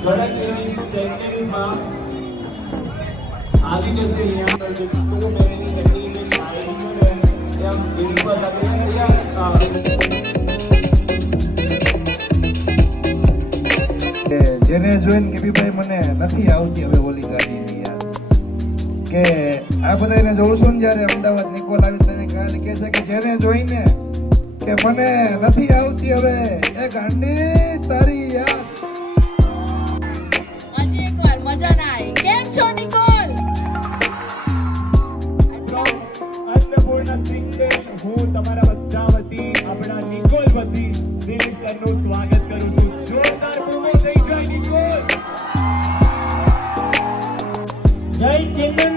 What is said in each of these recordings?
ગણતરીની જેને જોઈને કે ભાઈ મને નથી આવતી હવે ઓલી ગાડી યાર કે આ બધાને જોઉં છું ને જ્યારે અમદાવાદ નિકોલ આવી તને કાલે કહે છે કે જેને જોઈને કે મને નથી આવતી હવે એ ગાંડી તારી યાર અન્નપૂર્ણા સિંગર હું તમારા બધા વતી, આપણા નિકોલ વતી દિલીપ સરનું સ્વાગત કરું છું. જોરદાર બૂમો થઈ જાય, નિકોલ. જય ચિન્દ્ર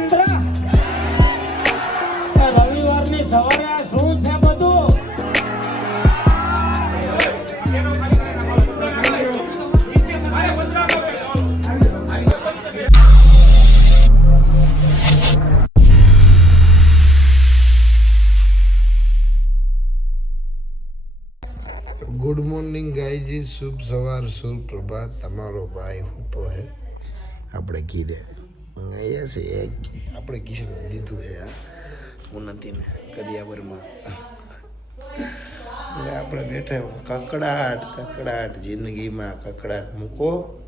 શુભ સવાર, શુભ પ્રભાત. તમારો ભાઈ હું તો હે. આપણે ઘીરે અહીંયા છે એક આપણે કિશન લીધું છે હું કડિયાવરમાં. એટલે આપણે બેઠા કકડાટ કકડાટ જિંદગીમાં કકડાટ મૂકો.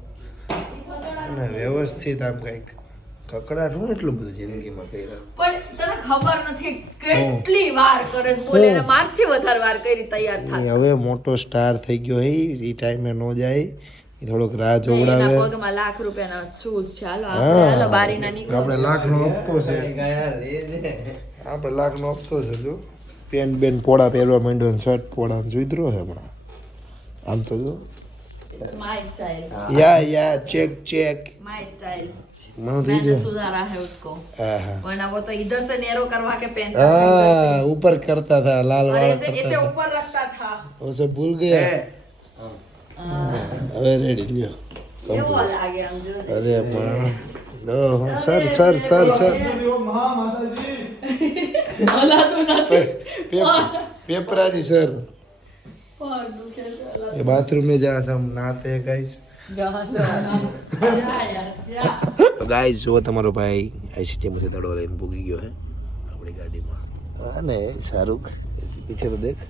અને વ્યવસ્થિત આમ કંઈક કકડાટ હું એટલું બધું જિંદગીમાં કર્યા. પણ તને ખબર નથી કેટલી વાર કરે બોલે મારથી વધારે વાર કરી તૈયાર થાય હવે મોટો સ્ટાર થઈ ગયો હે ઈ ટાઈમે નો જાય. થોડોક રાહ જોવડાવે એના પગમાં લાખ રૂપિયાના શૂઝ છે. હાલો હાલો બારીના નીકળો. આપણે લાખનો હપ્તો છે. આપણે લાખનો હપ્તો છે જો. પેન બેન પોળા પહેરવા માંડ્યો ને શર્ટ પોળા જોઈદરો છે હમણાં. આમ તો જો. Yeah yeah check check my style मैंने सुधारा है उसको वरना वो तो इधर से नेरो करवा के पहनता था ऊपर करता था लाल वाला ऐसे ऊपर रखता था उसे भूल गया अरे रेडी लियो ये वाला आ गया अरे माँ दो सर सर सर सर माँ माता जी ना तो ना पेपरा जी सर ये बाथरूम में जहाँ से हम नहाते हैं गाइस जहाँ से તો ગાય જો તમારો ભાઈ આઈસીટીમાંથી દડો લઈને ભૂગી ગયો હે આપણી ગાડીમાં. અને શાહરૂખ પીછે તો દેખ.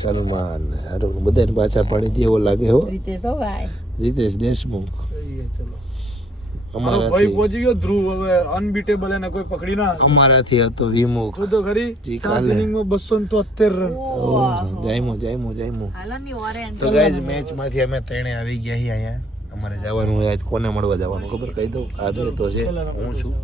સલમાન. શાહરૂખ બધાને પાછા પાણી દેવો લાગે હો. રીતેશ દેશમુખ. અમારા ભાઈ પહોંચી ગયો ધ્રુવ. હવે અનબીટેબલ એને કોઈ પકડી ના અમારાથી હતો વિમુખ. તો ખરી જી કાલે. ઇનિંગમાં 273 રન. જાયમો જાયમો જાયમો. તો ગાઈઝ મેચ અમે ત્રણે આવી ગયા હી અહીંયા. અમારે જવાનું હોય આજ કોને મળવા જવાનું? ખબર? કહી દઉં. આ બે તો છે. હું છું.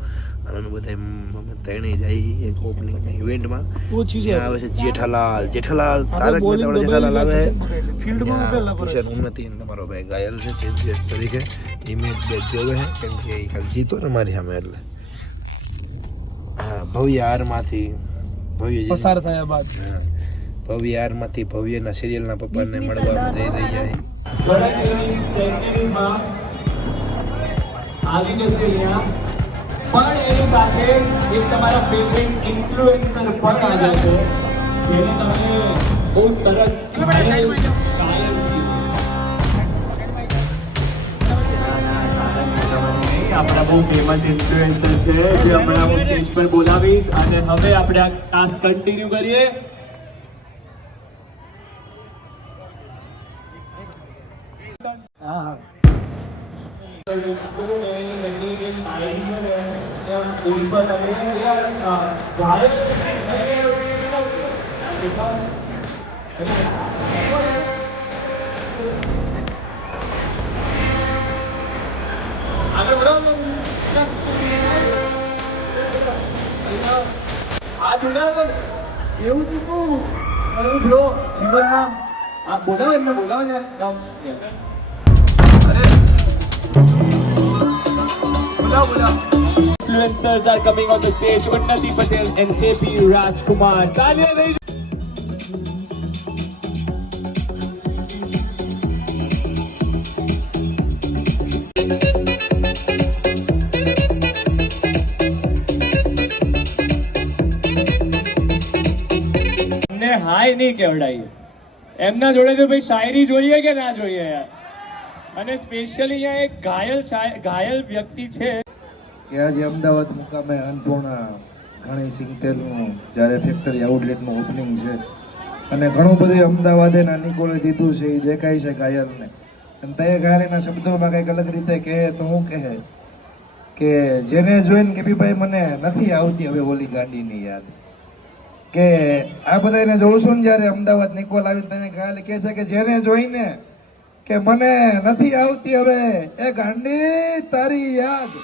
અને અમે બધા અમે ત્રણે જઈએ એક ઓપનિંગ ઇવેન્ટમાં ત્યાં આવે છે જેઠાલાલ. જેઠાલાલ તારક મહેતા વાળો જેઠાલાલ આવે. છે ફિલ્ડમાં કિશન ઉન્નતિ તમારો ભાઈ ઘાયલ છે ચેમ્પિયન તરીકે. ઇમેજ બે જોવે છે કેમ કે એ કાલ જીતો ને મારી સામે એટલે. હા ભવ્ય હારમાંથી ભવ્ય પસાર થયા બાદ. હા. ભવ્ય હારમાંથી ભવ્યના સિરિયલના પપ્પાને મળવા જઈ રહ્યા છે. આવી જશે અહીંયા. પણ એની સાથે એક તમારા ફેવરેટ ઇન્ફ્લુએન્સર પણ આ જશે જેને તમે બહુ સરસ આપણા બહુ ફેમસ ઇન્ફ્લુએન્સર છે, જે હમણાં હું સ્ટેજ પર બોલાવીશ. અને હવે આપણે આ ટાસ્ક કન્ટિન્યુ કરીએ હા હા આગળ વધો આ જોડાવો એવું જ કહું જીવનમાં બોલાવો એમને બોલાવે ને. Influencers are coming on the stage. Unnati Patel and KP Rajkumar. તાલીઓ હાય નહીં કેવડાય એમના જોડે તો ભાઈ શાયરી જોઈએ કે ના જોઈએ યાર અને સ્પેશિયલી અહીંયા એક ઘાયલ ઘાયલ વ્યક્તિ છે. કે આજે અમદાવાદ મુકામે અન્નપૂર્ણા ઘણી સિંગતેલનું, જ્યારે ફેક્ટરી આઉટલેટનું ઓપનિંગ છે. અને ઘણું બધું અમદાવાદે નિકોલે દીધું છે, એ દેખાય છે ઘાયલને. અને તે ઘાયલના શબ્દોમાં કંઈક અલગ રીતે કહે તો હું કહે કે જેને જોઈને કે ભાઈ મને નથી આવતી હવે ઓલી ગાંડીની યાદ. કે આ બધાને જોઉં છું ને જ્યારે અમદાવાદ નિકોલ આવીને ત્યાં ઘાયલ કહે છે કે જેને જોઈને કે મને નથી આવતી હવે. એ ગાંડી તારી યાદ.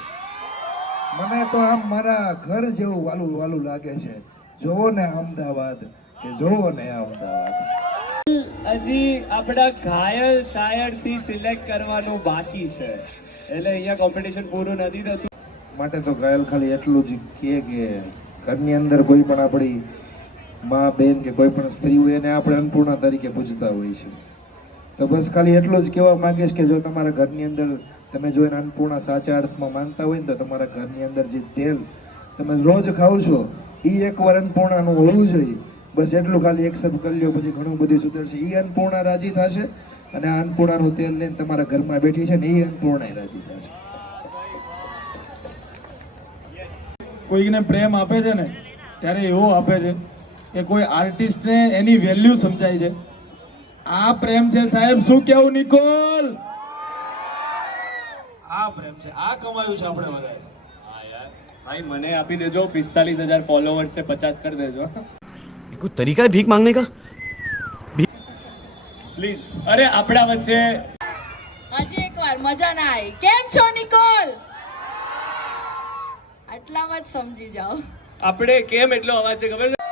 મને તો આમ મારા ઘર જેવું વાલું વાલું લાગે છે. જોવો ને અમદાવાદ કે જોવો ને અમદાવાદ. હજી આપણા ઘાયલ શાયરથી સિલેક્ટ કરવાનું બાકી છે. એટલે અહીંયા કોમ્પિટિશન પૂરું નથી થતું. માટે તો ઘાયલ ખાલી એટલું જ કે કે ઘરની અંદર કોઈ પણ આપણી મા બેન કે કોઈ પણ સ્ત્રી હોય એને આપણે અન્નપૂર્ણા તરીકે પૂજતા હોય છે. તો બસ ખાલી એટલું જ કહેવા માંગીશ કે જો તમારા ઘરની અંદર તમે જો એને અન્નપૂર્ણા સાચા અર્થમાં માનતા હોય ને તો તમારા ઘરની અંદર જે તેલ તમે રોજ ખાવ છો એ એકવાર અન્નપૂર્ણાનું હોવું જોઈએ. બસ એટલું ખાલી એક્સેપ્ટ કરી લ્યો, પછી ઘણું બધું સુધરશે. એ અન્નપૂર્ણા રાજી થશે અને આ અન્નપૂર્ણાનું તેલ લઈને તમારા ઘરમાં બેઠી છે ને એ અન્નપૂર્ણા રાજી થશે. કોઈને પ્રેમ આપે છે ને, ત્યારે એવો આપે છે કે કોઈ આર્ટિસ્ટને એની વેલ્યુ સમજાય છે. આ પ્રેમ છે સાહેબ શું કેવું નિકોલ? આ પ્રેમ છે આ કમાયું છે આપણે બધાએ. ભાઈ મને આપી દેજો પિસ્તાલીસ હજાર ફોલોવર્સ છે પચાસ કરી દેજો. કોઈ તરીકા ભીખ માંગને કા? પ્લીઝ અરે આપણા વચ્ચે હજી એકવાર મજા ના આવી. કેમ છો નિકોલ? આટલામાં જ સમજી જાઓ. આપણે કેમ એટલો અવાજ છે ખબર છે?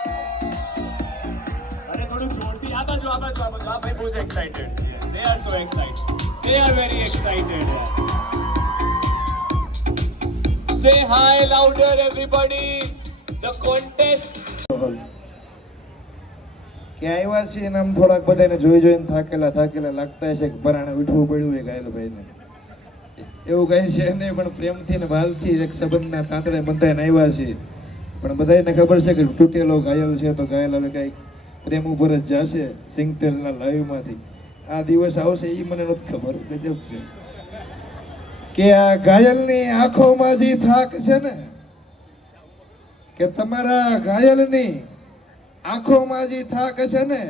બાજુ આ બાજુ આ બાજુ આ ભાઈ બહુ સો એક્સાઇટેડ કે આવ્યા છીએ ને આમ થોડાક બધાને જોઈ જોઈને થાકેલા થાકેલા લાગતા હશે કે પરાણે ઉઠવું પડ્યું એ ઘાયલભાઈને એવું કઈ છે નહીં, પણ પ્રેમથી ને ભાલથી એક સંબંધના તાંતડે બંધાઈને આવ્યા છીએ. પણ બધાને ખબર છે કે તૂટેલો ઘાયલ છે, તો ઘાયલ હવે કંઈક પ્રેમ ઉપર જ જશે સિંગતેલના લાઈવમાંથી. આ દિવસ આવશે એ મને નથી ખબર, ગજબ છે. કે આ ઘાયલની આંખોમાં જે થાક છે ને, કે તમારા ઘાયલની આંખોમાં જે થાક છે ને,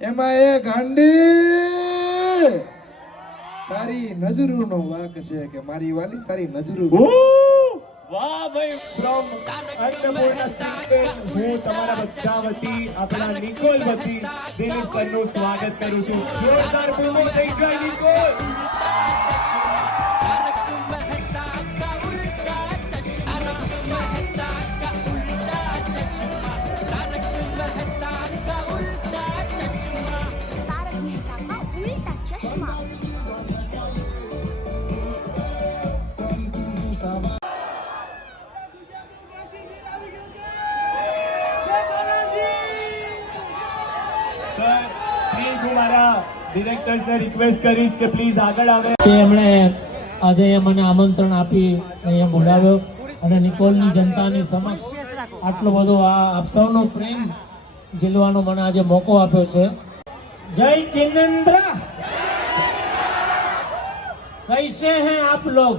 એમાં એ ગાંડી તારી નજરુનો વાક છે કે મારી વાલી તારી નજરુ વાહ ભાઈ ફ્રોમ અન્નપૂર્ણા સિંગર હું તમારા બધા આપણા નિકોલ વતી દિલીપ સરનું સ્વાગત કરું છું. જોરદાર બૂમો થઈ જાય નિકોલ. ડિરેક્ટર્સને રિક્વેસ્ટ કરીશ કે પ્લીઝ આગળ આવે. કે એમણે આજે અહીંયા મને આમંત્રણ આપી, અહીંયા બોલાવ્યો. અને નિકોલની જનતાની સમક્ષ આટલો બધો આ આપ સૌનો પ્રેમ ઝીલવાનો મને આજે મોકો આપ્યો છે. જય ચિનેન્દ્ર કૈસે હે આપ લોગ.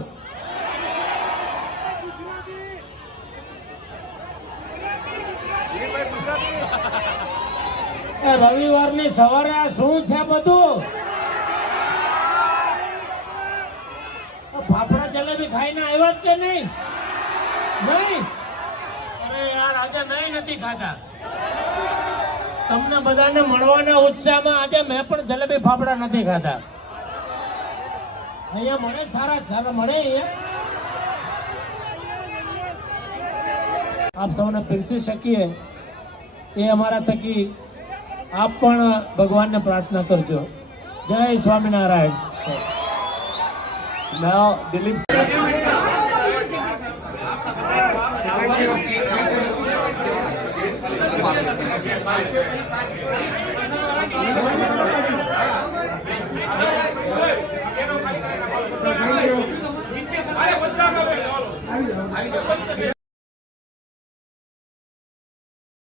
એ રવિવારની સવારે આ શું છે બધું? ફાફડા જલેબી ખાઈને આવ્યા જ કે નહીં? નહીં? અરે યાર, આજે નહીં નથી ખાતા. તમને બધાને મળવાના ઉત્સાહમાં આજે મેં પણ જલેબી ફાફડા નથી ખાધા. અહીંયા મળે સારા સારા મળે અહીંયા. આપ સૌને પીરસી શકીએ. એ અમારા થકી આપ પણ ભગવાનને પ્રાર્થના કરજો. જય સ્વામિનારાયણ. નાવ દિલીપ